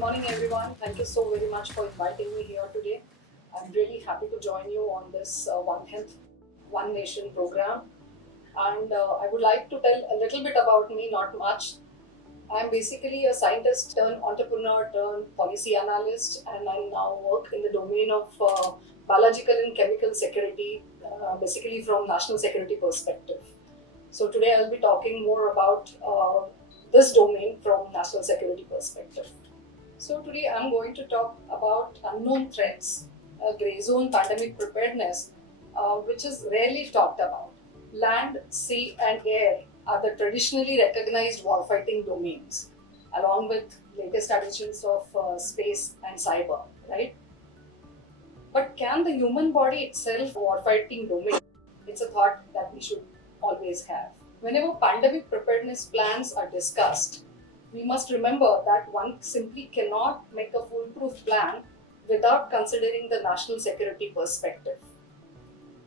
morning, everyone. Thank you so very much for inviting me here today. I'm really happy to join you on this One Health, One Nation program. And I would like to tell a little bit about me, not much. I'm basically a scientist turned entrepreneur turned policy analyst, and I now work in the domain of biological and chemical security, basically from national security perspective. So today I'll be talking more about this domain from national security perspective. So today I'm going to talk about unknown threats, grey zone pandemic preparedness, which is rarely talked about. Land, sea and air are the traditionally recognized warfighting domains, along with latest additions of space and cyber, right? But can the human body itself warfighting domain? It's a thought that we should always have. Whenever pandemic preparedness plans are discussed, we must remember that one simply cannot make a foolproof plan without considering the national security perspective.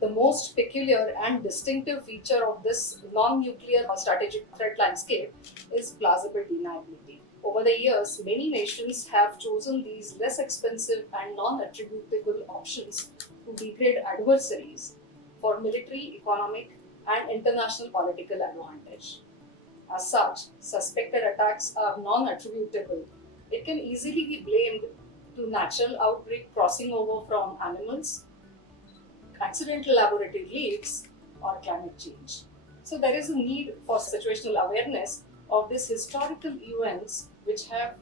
The most peculiar and distinctive feature of this non-nuclear strategic threat landscape is plausible deniability. Over the years, many nations have chosen these less expensive and non-attributable options to degrade adversaries for military, economic, and international political advantage. As such, suspected attacks are non-attributable. It can easily be blamed to natural outbreak crossing over from animals, accidental laboratory leaks, or climate change. So there is a need for situational awareness of these historical events which have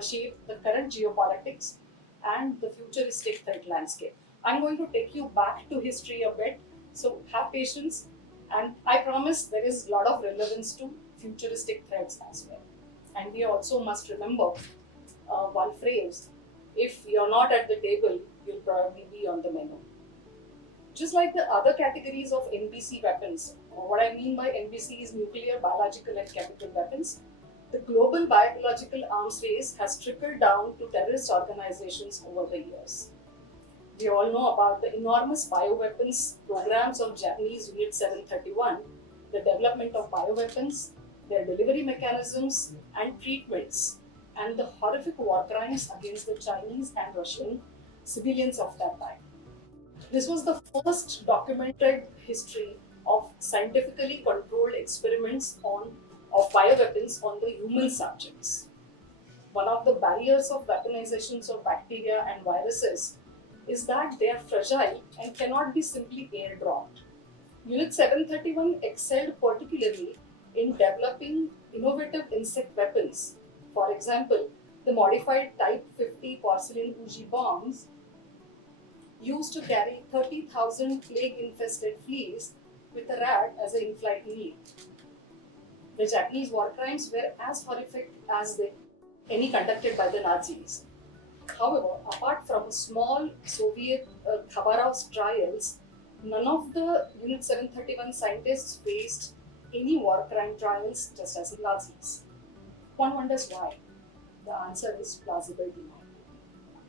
shaped the current geopolitics and the futuristic threat landscape. I'm going to take you back to history a bit, so have patience, and I promise there is a lot of relevance to futuristic threats as well. And we also must remember one phrase: if you're not at the table, you'll probably be on the menu. Just like the other categories of NBC weapons, what I mean by NBC is nuclear, biological and chemical weapons, the global biological arms race has trickled down to terrorist organizations over the years. We all know about the enormous bioweapons programs of Japanese Unit 731, the development of bioweapons, their delivery mechanisms and treatments, and the horrific war crimes against the Chinese and Russian civilians of that time. This was the first documented history of scientifically controlled experiments of bioweapons on the human subjects. One of the barriers of weaponizations of bacteria and viruses is that they are fragile and cannot be simply airdropped. Unit 731 excelled particularly in developing innovative insect weapons. For example, the modified Type 50 porcelain Uji bombs used to carry 30,000 plague-infested fleas with a rat as an in-flight meal. The Japanese war crimes were as horrific as any conducted by the Nazis. However, apart from small Soviet Khabarovsk trials, none of the Unit 731 scientists faced any war crime trials just as the Nazis. One wonders why. The answer is plausible denial.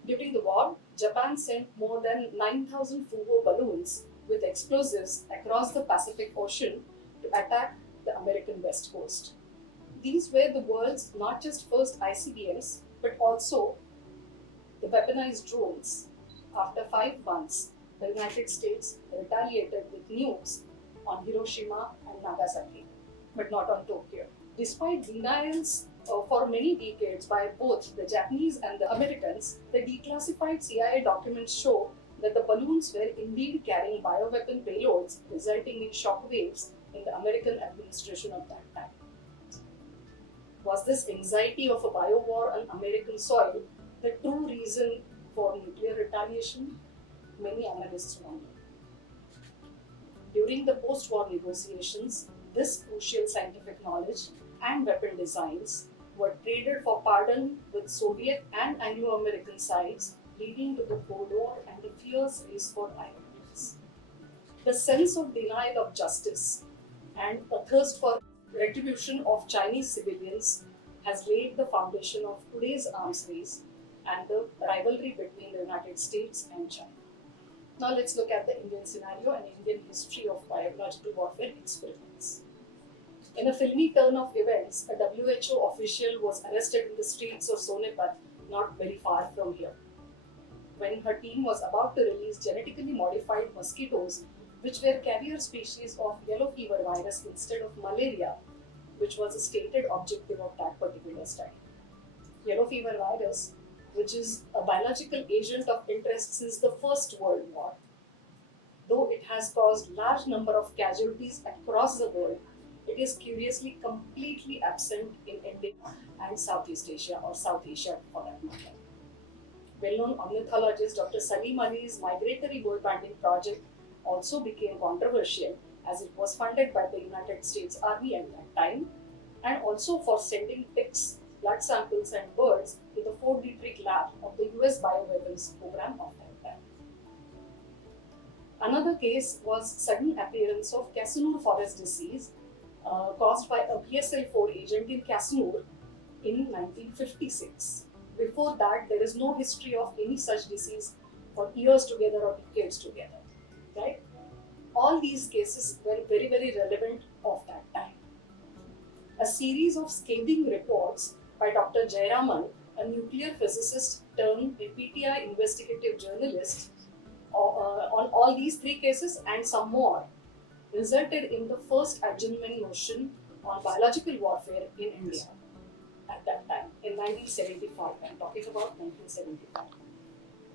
During the war, Japan sent more than 9,000 Fugo balloons with explosives across the Pacific Ocean to attack the American West Coast. These were the world's not just first ICBMs, but also the weaponized drones. After 5 months, the United States retaliated with nukes on Hiroshima and Nagasaki, but not on Tokyo. Despite denials for many decades by both the Japanese and the Americans, the declassified CIA documents show that the balloons were indeed carrying bioweapon payloads, resulting in shockwaves in the American administration of that time. Was this anxiety of a biowar on American soil the true reason for nuclear retaliation? Many analysts wonder. During the post-war negotiations, this crucial scientific knowledge and weapon designs were traded for pardon with Soviet and Anglo-American sides, leading to the Cold War and the fierce race for ironies. The sense of denial of justice and a thirst for retribution of Chinese civilians has laid the foundation of today's arms race and the rivalry between the United States and China. Now let's look at the Indian scenario and Indian history of biological warfare experiments. In a filmy turn of events, a WHO official was arrested in the streets of Sonepat not very far from here, when her team was about to release genetically modified mosquitoes which were carrier species of yellow fever virus instead of malaria, which was a stated objective of that particular study. Yellow fever virus, which is a biological agent of interest since the First World War, though it has caused large number of casualties across the world, it is curiously completely absent in India and Southeast Asia, or South Asia for that matter. Well-known ornithologist Dr. Salim Ali's migratory bird banding project also became controversial as it was funded by the United States Army at that time, and also for sending ticks, blood samples and birds to the Fort Detrick lab of the US bioweapons program of that time. Another case was sudden appearance of Casanur forest disease caused by a BSL-4 agent in Casanur in 1956. Before that, there is no history of any such disease for years together or decades together, right? All these cases were very, very relevant of that time. A series of scathing reports by Dr. Jayaraman, a nuclear physicist turned a PTI investigative journalist, on all these three cases and some more, resulted in the first adjournment motion on biological warfare in India at that time, in 1975. I'm talking about 1975.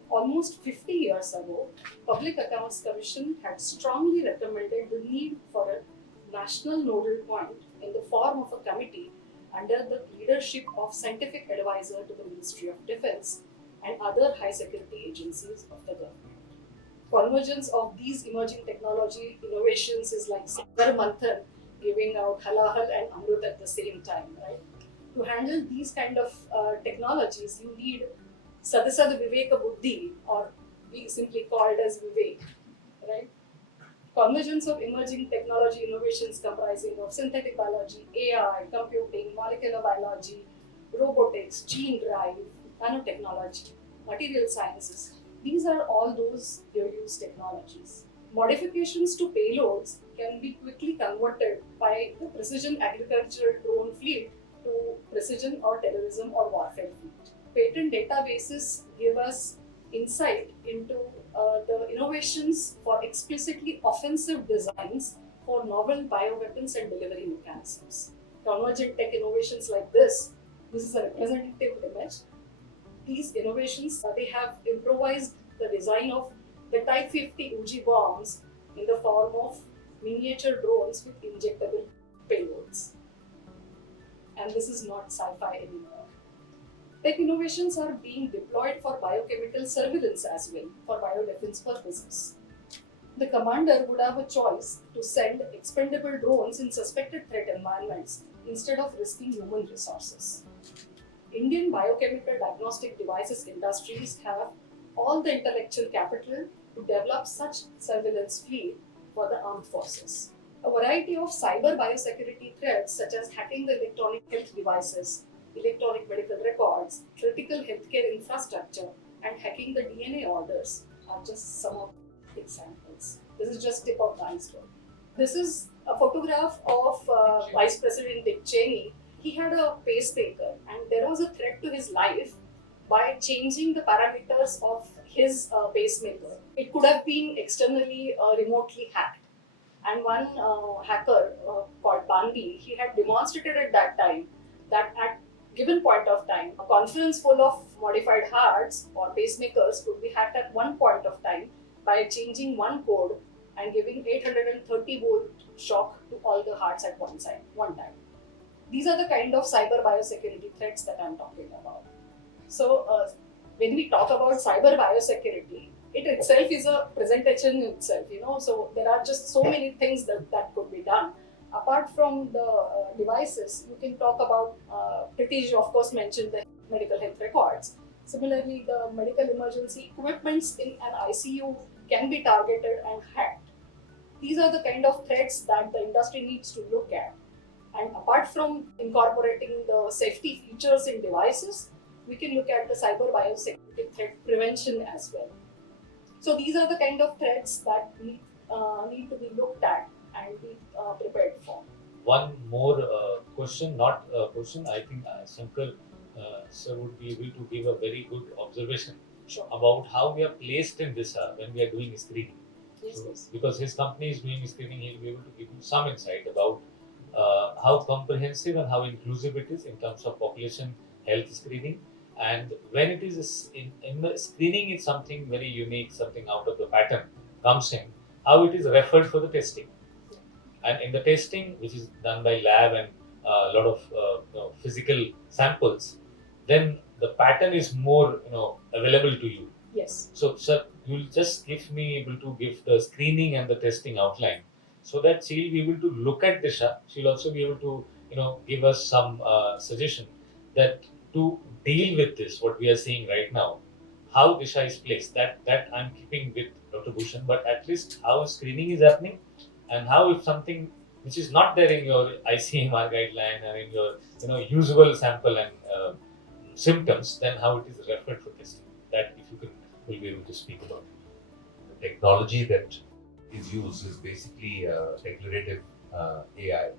Almost 50 years ago, Public Accounts Commission had strongly recommended the need for a national nodal point in the form of a committee under the leadership of scientific advisor to the Ministry of Defense and other high security agencies of the government. Convergence of these emerging technology innovations is like Sagar Manthan giving out halahal and amrut at the same time, right? To handle these kind of technologies, you need Sadasad Viveka Buddhi, or we simply called as Vivek, right? Convergence of emerging technology innovations comprising of synthetic biology, AI, computing, molecular biology, robotics, gene drive, nanotechnology, material sciences. These are all those dual-use technologies. Modifications to payloads can be quickly converted by the precision agricultural drone fleet to precision or terrorism or warfare fleet. Patent databases give us insight into the innovations for explicitly offensive designs for novel bioweapons and delivery mechanisms. Convergent tech innovations like this is a representative image. These innovations, they have improvised the design of the Type 50 Uji bombs in the form of miniature drones with injectable payloads. And this is not sci-fi anymore. Tech innovations are being deployed for biochemical surveillance as well, for biodefense purposes. The commander would have a choice to send expendable drones in suspected threat environments instead of risking human resources. Indian biochemical diagnostic devices industries have all the intellectual capital to develop such surveillance fleet for the armed forces. A variety of cyber biosecurity threats such as hacking the electronic health devices, electronic medical records, critical healthcare infrastructure, and hacking the DNA orders are just some of the examples. This is just tip of the iceberg. This is a photograph of Vice President Dick Cheney. He had a pacemaker and there was a threat to his life by changing the parameters of his pacemaker. It could have been externally remotely hacked. And one hacker called Bandi, he had demonstrated at that time that at given point of time, a conference full of modified hearts or pacemakers could be hacked at one point of time by changing one code and giving 830 volt shock to all the hearts at one time. These are the kind of cyber biosecurity threats that I'm talking about. So when we talk about cyber biosecurity, it itself is a presentation in itself, so there are just so many things that could be done. Apart from the devices, you can talk about, Pritish of course mentioned the medical health records. Similarly, the medical emergency equipments in an ICU can be targeted and hacked. These are the kind of threats that the industry needs to look at. And apart from incorporating the safety features in devices, we can look at the cyber biosecurity threat prevention as well. So these are the kind of threats that need to be looked at and be prepared for. One more question, not a question, I think a simple sir would be able to give a very good observation Sure. about how we are placed in this when we are doing screening. Yes, So, yes. because his company is doing screening, he'll be able to give you some insight about how comprehensive and how inclusive it is in terms of population health screening. And when it is in the screening, is something very unique, something out of the pattern comes in, how it is referred for the testing. And in the testing, which is done by lab and a lot of physical samples, then the pattern is more available to you. Yes. So, sir, you'll just give me able to give the screening and the testing outline, so that she'll be able to look at DISHA. She'll also be able to give us some suggestion that to deal with this what we are seeing right now, how DISHA is placed. That I'm keeping with Dr. Bhushan, but at least how screening is happening, and how if something which is not there in your ICMR guideline or in your usual sample and symptoms, then how it is referred for testing. That if you can will be able to speak about. The technology that is used is basically declarative AI,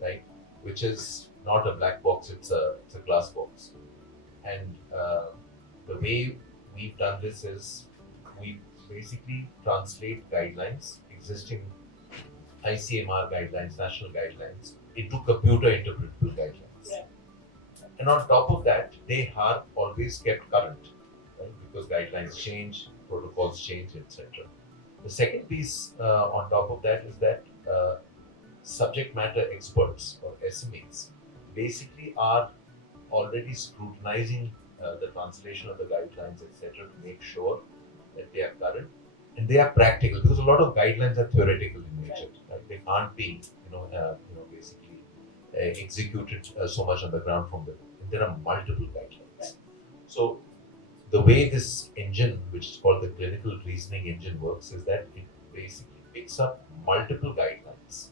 right? Which is not a black box; it's a glass box. And the way we've done this is we basically translate guidelines, existing ICMR guidelines, national guidelines, into computer interpretable guidelines. Yeah. And on top of that, they are always kept current, right? Because guidelines change, protocols change, etc. The second piece on top of that is that subject matter experts or SMEs basically are already scrutinizing the translation of the guidelines, etc., to make sure that they are current and they are practical, because a lot of guidelines are theoretical in nature. Right? They can't be, basically executed so much on the ground from the. And there are multiple guidelines. So the way this engine, which is called the clinical reasoning engine, works is that it basically picks up multiple guidelines,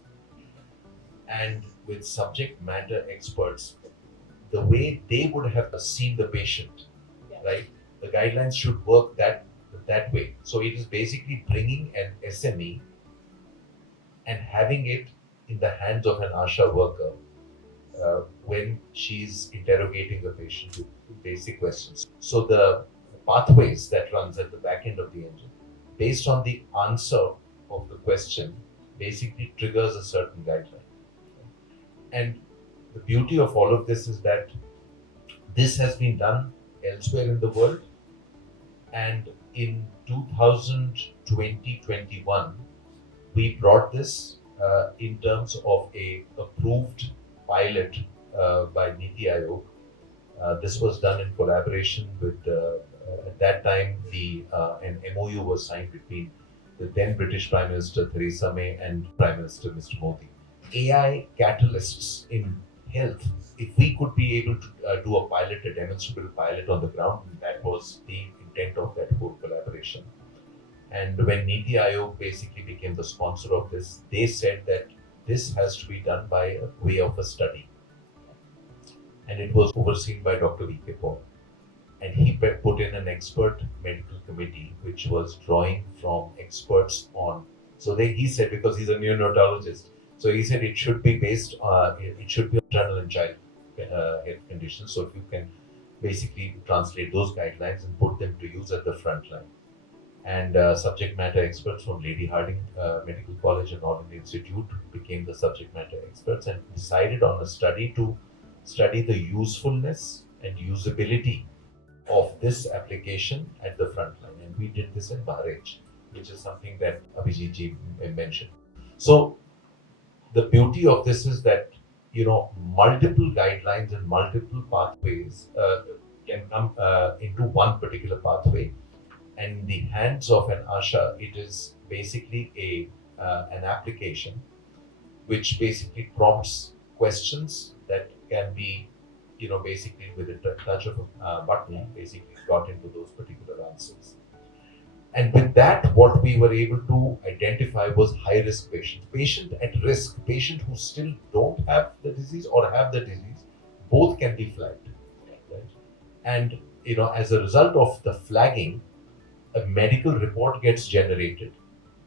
and with subject matter experts, the way they would have seen the patient, right? The guidelines should work that way. So it is basically bringing an SME and having it in the hands of an Asha worker when she's interrogating the patient with basic questions. So the pathways that runs at the back end of the engine, based on the answer of the question, basically triggers a certain guideline. And the beauty of all of this is that this has been done elsewhere in the world. And in 2020-21, we brought this in terms of a approved pilot by Niti Aayog. This was done in collaboration with, at that time, an MOU was signed between the then British Prime Minister Theresa May and Prime Minister Mr. Modi. AI catalysts in health, if we could be able to do a pilot, a demonstrable pilot on the ground, that was the intent of that whole collaboration. And when Niti Aayog basically became the sponsor of this, they said that this has to be done by a way of a study. And it was overseen by Dr. V.K. Paul. And he put in an expert medical committee, which was drawing from experts on. So he said, because he's a neonatologist, so he said it should be based on, it should be maternal and child health conditions. So if you can basically translate those guidelines and put them to use at the front line. And subject matter experts from Lady Hardinge Medical College and All India Institute became the subject matter experts and decided on a study to study the usefulness and usability of this application at the front line. And we did this in Bahrain, which is something that Abhijit ji mentioned. So the beauty of this is that, multiple guidelines and multiple pathways can come into one particular pathway. And in the hands of an Asha, it is basically an application which basically prompts questions that can be, basically with a touch of a button, basically got into those particular answers. And with that, what we were able to identify was high-risk patients. Patient at risk, patient who still don't have the disease or have the disease, both can be flagged. Right? And, as a result of the flagging, a medical report gets generated,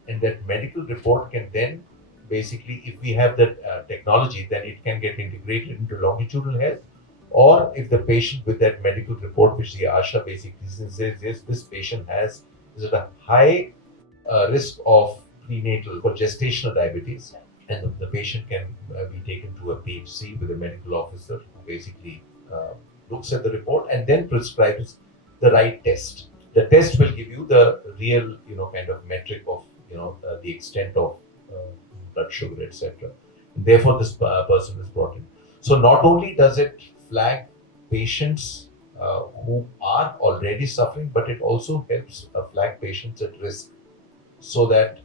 and that medical report can then basically, if we have that technology, then it can get integrated into longitudinal health, or if the patient with that medical report, which the Asha basically says, yes, this patient is at a high risk of prenatal or gestational diabetes, and the patient can be taken to a PHC with a medical officer who basically looks at the report and then prescribes the right test. The test will give you the real, kind of metric of, the extent of blood sugar, etc. Therefore, this person is brought in. So not only does it flag patients who are already suffering, but it also helps flag patients at risk, so that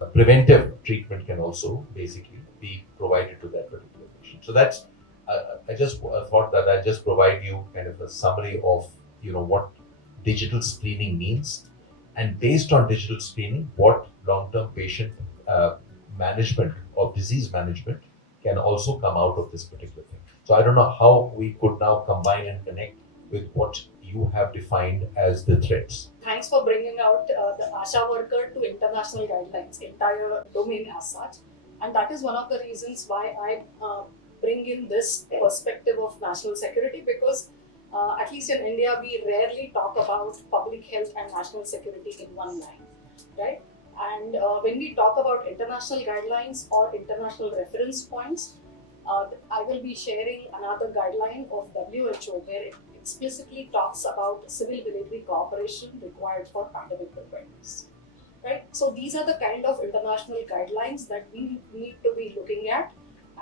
a preventive treatment can also basically be provided to that particular patient. So that's I just thought that I'll just provide you kind of a summary of what digital screening means, and based on digital screening, what long-term patient management or disease management can also come out of this particular thing. So I don't know how we could now combine and connect with what you have defined as the threats. Thanks for bringing out the Asha worker to international guidelines, entire domain as such. And that is one of the reasons why I bring in this perspective of national security, because at least in India, we rarely talk about public health and national security in one line, right? And when we talk about international guidelines or international reference points, I will be sharing another guideline of WHO where it explicitly talks about civil military cooperation required for pandemic preparedness. Right? So these are the kind of international guidelines that we need to be looking at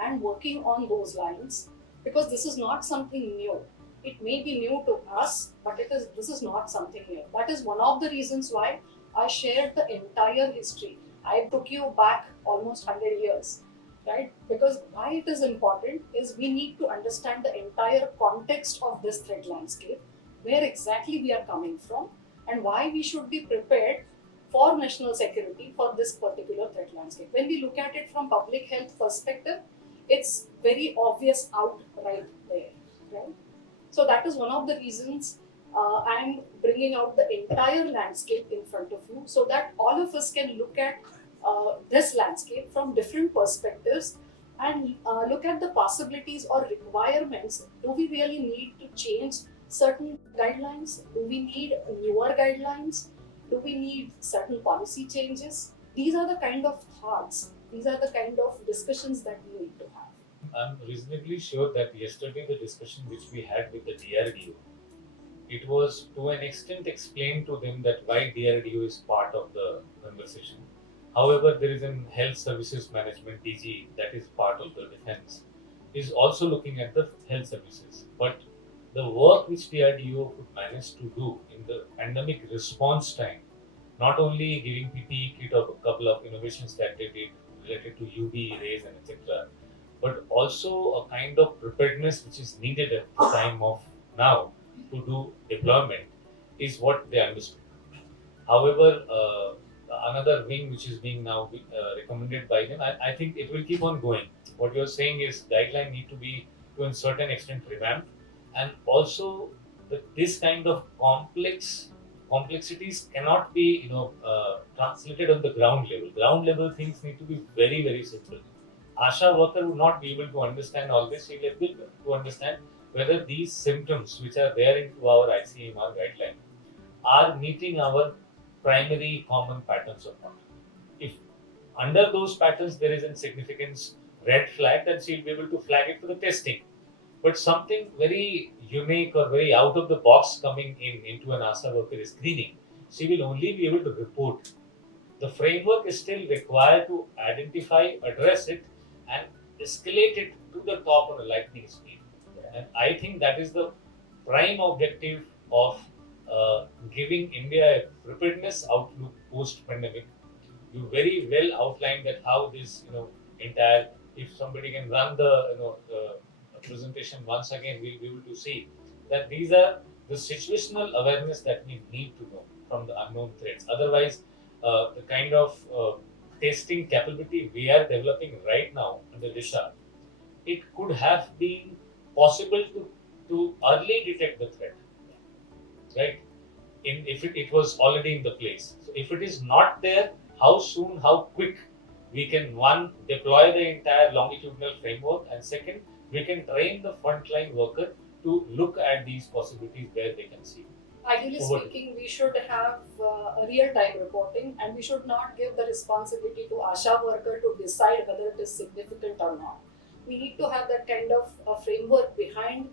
and working on those lines, because this is not something new. It may be new to us, but this is not something new. That is one of the reasons why I shared the entire history. I took you back almost 100 years. Right? Because why it is important is we need to understand the entire context of this threat landscape, where exactly we are coming from, and why we should be prepared for national security for this particular threat landscape. When we look at it from public health perspective, it's very obvious out right there. Right? So that is one of the reasons I'm bringing out the entire landscape in front of you, so that all of us can look at this landscape from different perspectives and look at the possibilities or requirements. Do we really need to change certain guidelines? Do we need newer guidelines? Do we need certain policy changes? These are the kind of thoughts, these are the kind of discussions that we need to have. I'm reasonably sure that yesterday the discussion which we had with the DRDO, it was to an extent explained to them that why DRDO is part of the conversation. However, there is an health services management DG that is part of the defense, is also looking at the health services. But the work which DRDO could manage to do in the pandemic response time, not only giving PPE kit of a couple of innovations that they did related to UV rays and etc., but also a kind of preparedness which is needed at the time of now to do deployment, is what they understood. However, another wing which is being now recommended by them, I think it will keep on going. What you're saying is guideline need to be to a certain extent revamped, and also this kind of complexities cannot be translated on the ground level. Ground level things need to be very, very simple. Asha worker would not be able to understand all this. She will be able to understand whether these symptoms which are there into our ICMR guideline are meeting our primary common patterns or not. If under those patterns there is a significant red flag, then she will be able to flag it for the testing. But something very unique or very out of the box coming into an ASA worker screening, she will only be able to report. The framework is still required to identify, address it, and escalate it to the top on a lightning speed. And I think that is the prime objective of giving India a preparedness outlook post-pandemic. You very well outlined that how this, entire. If somebody can run the, presentation once again, we'll be able to see that these are the situational awareness that we need to know from the unknown threats. Otherwise, the kind of testing capability we are developing right now in the DIISHA, it could have been possible to early detect the threat, right? If it was already in the place. So if it is not there, how soon, how quick we can, one, deploy the entire longitudinal framework, and second, we can train the frontline worker to look at these possibilities where they can see. Ideally speaking, we should have a real-time reporting, and we should not give the responsibility to Asha worker to decide whether it is significant or not. We need to have that kind of framework behind,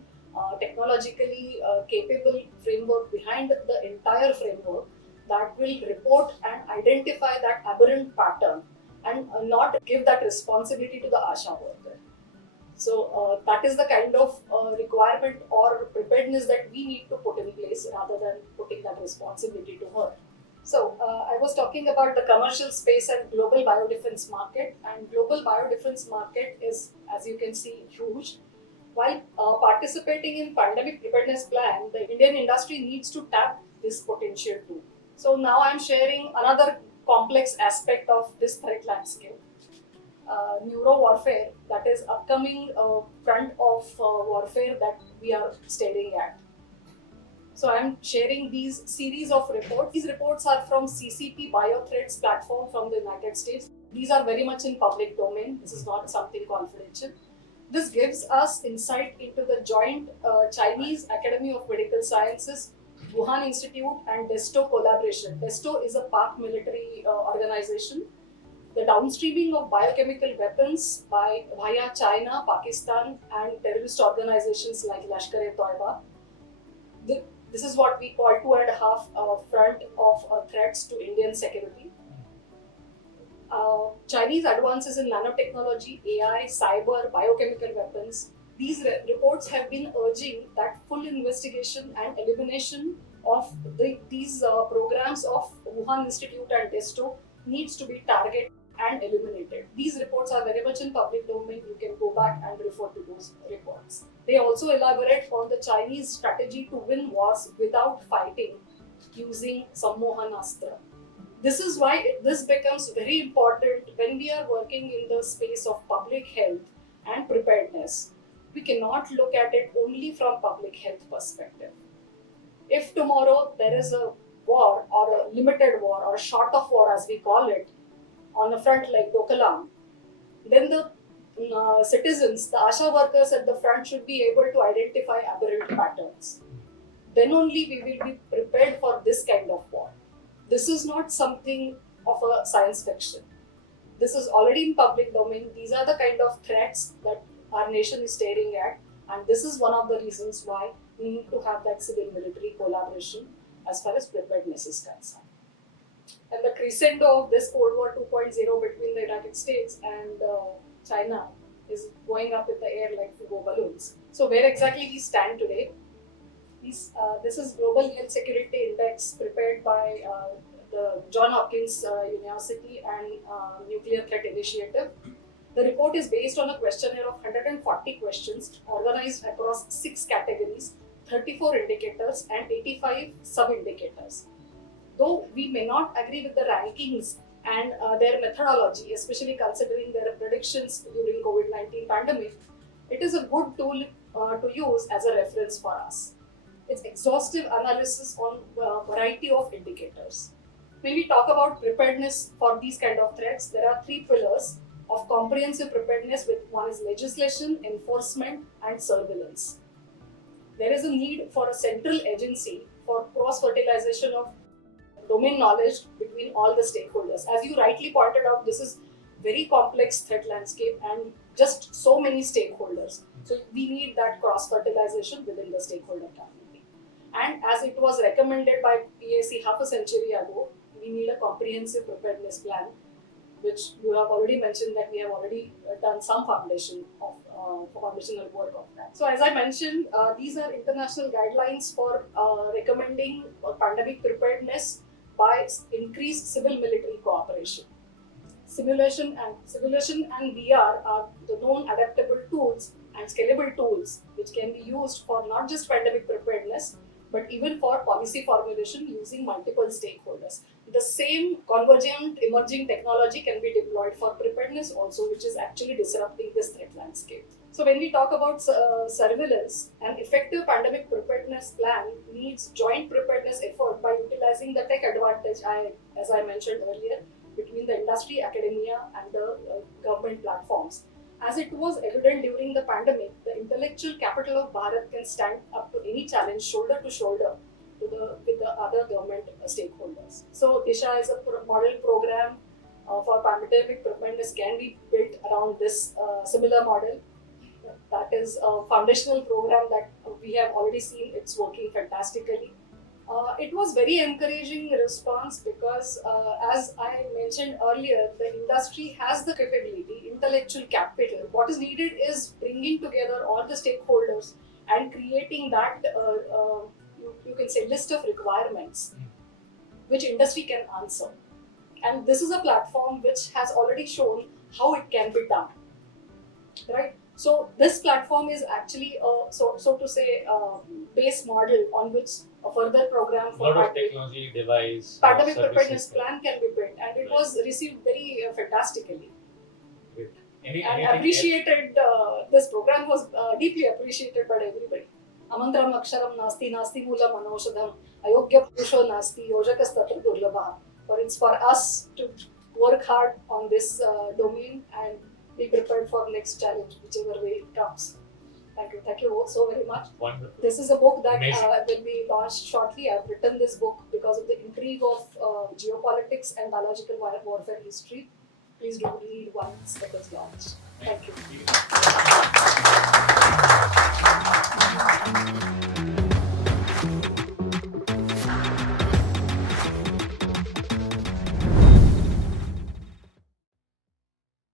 technologically capable framework behind the entire framework that will report and identify that aberrant pattern and not give that responsibility to the Asha worker. So that is the kind of requirement or preparedness that we need to put in place rather than putting that responsibility to her. So I was talking about the commercial space and global biodefense market, and global biodefense market is, as you can see, huge. While participating in pandemic preparedness plan, the Indian industry needs to tap this potential too. So now I'm sharing another complex aspect of this threat landscape. Neuro warfare, that is upcoming front of warfare that we are staring at. So I'm sharing these series of reports. These reports are from CCP Biothreats platform from the United States. These are very much in public domain. This is not something confidential. This gives us insight into the joint Chinese Academy of Medical Sciences, Wuhan Institute and DIISHA collaboration. DIISHA is a Pak military organization. The downstreaming of biochemical weapons via China, Pakistan, and terrorist organizations like Lashkar-e-Toiba. This is what we call 2.5 front of threats to Indian security. Chinese advances in nanotechnology, AI, cyber, biochemical weapons. These reports have been urging that full investigation and elimination of these programs of Wuhan Institute and DIISHA needs to be targeted and eliminated. These reports are very much in public domain. You can go back and refer to those reports. They also elaborate on the Chinese strategy to win wars without fighting using Sammohan Astra. This is why this becomes very important when we are working in the space of public health and preparedness. We cannot look at it only from public health perspective. If tomorrow there is a war or a limited war or short of war as we call it, on a front like Dokalam, then the citizens, the Asha workers at the front should be able to identify aberrant patterns. Then only we will be prepared for this kind of war. This is not something of a science fiction. This is already in public domain. These are the kind of threats that our nation is staring at, and this is one of the reasons why we need to have that civil-military collaboration as far as preparedness is concerned. And the crescendo of this Cold War 2.0 between the United States and China is going up in the air like Fugo balloons. So where exactly we stand today? This is Global Health Security Index prepared by the Johns Hopkins University and Nuclear Threat Initiative. The report is based on a questionnaire of 140 questions organized across 6 categories, 34 indicators and 85 sub-indicators. Though we may not agree with the rankings and their methodology, especially considering their predictions during COVID-19 pandemic, it is a good tool to use as a reference for us. It's exhaustive analysis on a variety of indicators. When we talk about preparedness for these kind of threats, there are 3 pillars of comprehensive preparedness, with one is legislation, enforcement and surveillance. There is a need for a central agency for cross-fertilization of domain knowledge between all the stakeholders. As you rightly pointed out, this is very complex threat landscape and just so many stakeholders. So we need that cross-fertilization within the stakeholder community. And as it was recommended by PAC half a century ago, we need a comprehensive preparedness plan, which you have already mentioned that we have already done some foundational work of that. So as I mentioned, these are international guidelines for recommending pandemic preparedness by increased civil-military cooperation. Simulation and VR are the known adaptable tools and scalable tools which can be used for not just pandemic preparedness, but even for policy formulation using multiple stakeholders. The same convergent emerging technology can be deployed for preparedness also, which is actually disrupting this threat landscape. So when we talk about surveillance, an effective pandemic preparedness plan needs joint preparedness effort by utilizing the tech advantage, as I mentioned earlier, between the industry, academia and the government platforms. As it was evident during the pandemic, the intellectual capital of Bharat can stand up to any challenge shoulder to shoulder with the other government stakeholders. So DIISHA is a model program for pandemic preparedness can be built around this similar model. That is a foundational program that we have already seen it's working fantastically. It was very encouraging response because, as I mentioned earlier, the industry has the capability, intellectual capital. What is needed is bringing together all the stakeholders and creating that, you can say, list of requirements which industry can answer. And this is a platform which has already shown how it can be done, right? So this platform is actually so to say base model on which a further program A for lot of technology, device, pandemic services. preparedness plan can be built, and it was received very fantastically Great. and Anything appreciated. This program was deeply appreciated by everybody. Amantram aksharam nasti nasti moolam anoshadham ayogya purusho nasti yojakastatra durlabha. For it's for us to work hard on this domain and be prepared for next challenge, whichever way it comes. Thank you so very much. Wonderful. This is a book that Amazing. will be launched shortly. I've written this book because of the intrigue of geopolitics and biological warfare history. Please do read once it is launched. Thank you.